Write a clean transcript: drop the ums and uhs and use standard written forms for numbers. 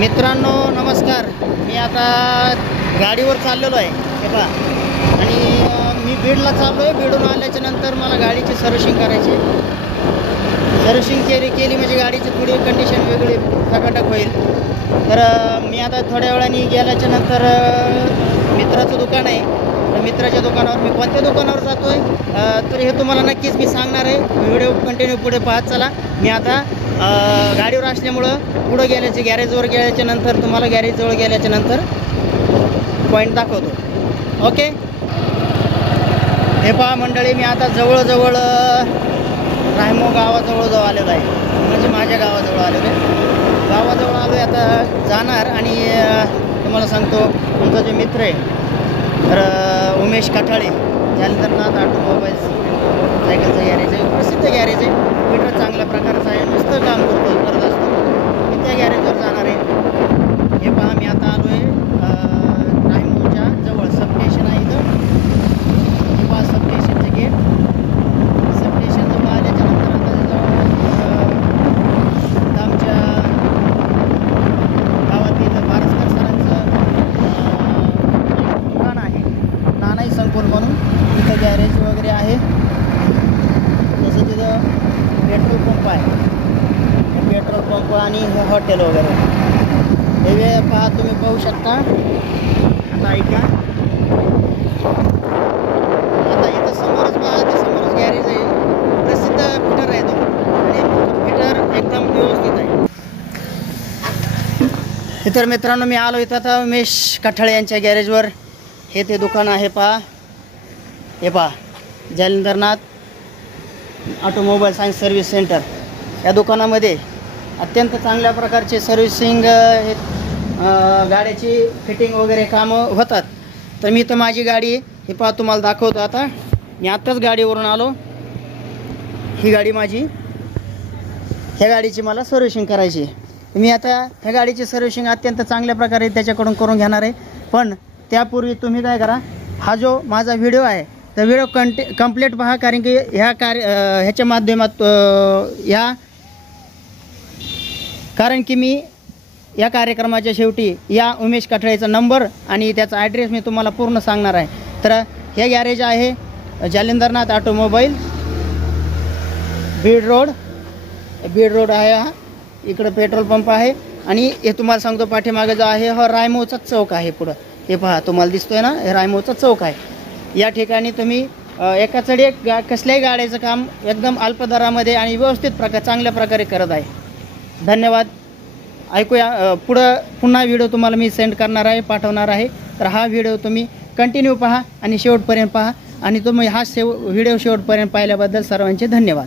मित्रांनो नमस्कार। मी आता गाडीवर चाललेलो आहे हे पहा, आणि मी बीडला चाललो आहे। बीडून आल्याच्या नंतर मला गाडीची सर्व्हिसिंग करायची। सर्व्हिसिंग केली म्हणजे गाडीची थोडी कंडिशन वेगळी टकाटक होईल। तर मी आता थोड्या वेळाने गेल्याच्या नंतर मित्राचं दुकान आहे, तर मित्राच्या दुकानावर मी कोणत्या दुकानावर जातो आहे तर हे तुम्हाला नक्कीच मी सांगणार आहे। व्हिडिओ कंटिन्यू पुढे पाहत चला। मी आता गाडीवर असल्यामुळं पुढं गेल्याचे गॅरेजवर गेल्याच्या नंतर तुम्हाला गॅरेजजवळ गेल्याच्या नंतर पॉईंट दाखवतो। ओके, हे पहा मंडळी, मी आता जवळजवळ रायमो गावाजवळ आलेलो आहे, म्हणजे माझ्या गावाजवळ आलेलो आहे। गावाजवळ आलो आहे, आता जाणार। आणि तुम्हाला सांगतो तुमचा जो मित्र आहे तर उमेश कठाळे, त्यानंतर ऑटोमोबाईल्स सायकलचं गॅरेज आहे, प्रसिद्ध गॅरेज आहे, मीटर चांगल्या प्रकारचं आहे, नुसतं काम करत असतो। मी त्या गॅरेजवर जाणार आहे। हे पहा, मी आता आलो आहे रायमोच्या जवळ सबस्टेशन आहे इथं। हे पहा सबस्टेशनचं गेट। सबस्टेशन जवळ आल्याच्या नंतर आता आमच्या गावात इथं बारसकर सरांचं दुकान आहे, नानाई संकुल म्हणून। तिथं गॅरेज वगैरे आहे, जसं तिथं पेट्रोल पंप आहे, पेट्रोल पंप आणि हे हॉटेल वगैरे। हे पहा, तुम्ही पाहू शकता। आता ऐका, आता इथं समोरच पहा, ते समोरच गॅरेज आहे, प्रसिद्ध फिटर आहे तो, आणि फिटर एकदम व्यवस्थित आहे। इतर मित्रांनो, मी आलो इथं आता उमेश कठाळे यांच्या गॅरेजवर। हे ते दुकान आहे पहा, हे पहा, Jalindarnath automobile science service centre. या दुकानामध्ये अत्यंत चांगल्या प्रकारचे सर्व्हिसिंग हे गाड्याची फिटिंग वगैरे कामं होतात। तर मी तर माझी गाडी हे पहा तुम्हाला दाखवतो। आता मी आत्ताच गाडीवरून आलो, ही गाडी माझी, ह्या गाडीची मला सर्व्हिसिंग करायची आहे। मी आता ह्या गाडीची सर्व्हिसिंग अत्यंत चांगल्या प्रकारे त्याच्याकडून करून घेणार आहे। पण त्यापूर्वी तुम्ही काय करा, हा जो माझा व्हिडिओ आहे तर व्हिडिओ कंप्लीट पहा, कारण की ह्याच्या माध्यमात कारण की मी या कार्यक्रमाच्या शेवटी या उमेश कठाळेचा नंबर आणि त्याचा ॲड्रेस मी तुम्हाला पूर्ण सांगणार आहे। तर हे गॅरेज आहे जालिंदरनाथ ऑटोमोबाईल, बीड रोड आहे हा। इकडं पेट्रोल पंप आहे, आणि हे तुम्हाला सांगतो पाठीमागे जो आहे हा रायमोचा चौक आहे। पुढं हे पहा तुम्हाला दिसतोय ना, हे रायमोचा चौक आहे। या ठिकाणी तुम्ही एका चढ एक कसल्याही गाड्याचं काम एकदम अल्प दरामध्ये आणि व्यवस्थित चांगल्या प्रकारे करत आहे। धन्यवाद। ऐकूया पुन्हा व्हिडिओ तुम्हाला मी सेंड करणार आहे, पाठवणार आहे। तर हा व्हिडिओ तुम्ही कंटिन्यू पहा आणि शेवटपर्यंत पहा, आणि तुम्ही हा व्हिडिओ शेवटपर्यंत पाहिल्याबद्दल सर्वांचे धन्यवाद।